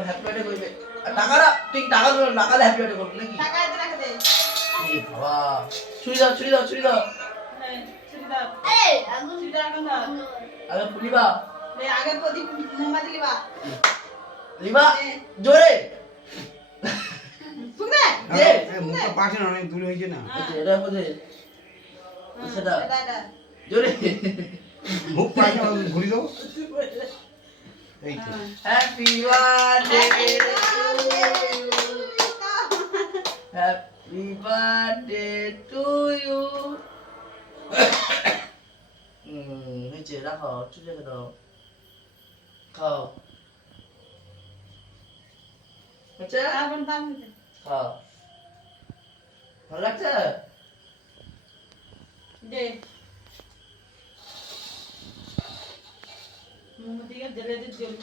happy birthday করবে টাকাটা ঠিক টাকা দিল টাকা হ্যাপি বার্থডে করবে নাকি টাকা এতে রাখে দে এই বাবা ছুরি দাও ছুরি দাও আরে আগুন ছুরিটা আগুন দাও আগে ফুলিবা আগে প্রদীপ মোমবাতি লিবা লিবা জোরে ফুক দে দে মুখটা পাশে অনেক দূরে হয়েছে না এটা কোথায় সেটা এটা জোরে মুখ পাশে ঘুরি দাও এই তো happy birthday happy birthday to you হয়েছে রাখো চুলে রেখে দাও খাও হচ্ছে তারপর দাম খাও ভালো লাগছে দে মোমবাতি জ্বালিয়ে দে জ্বল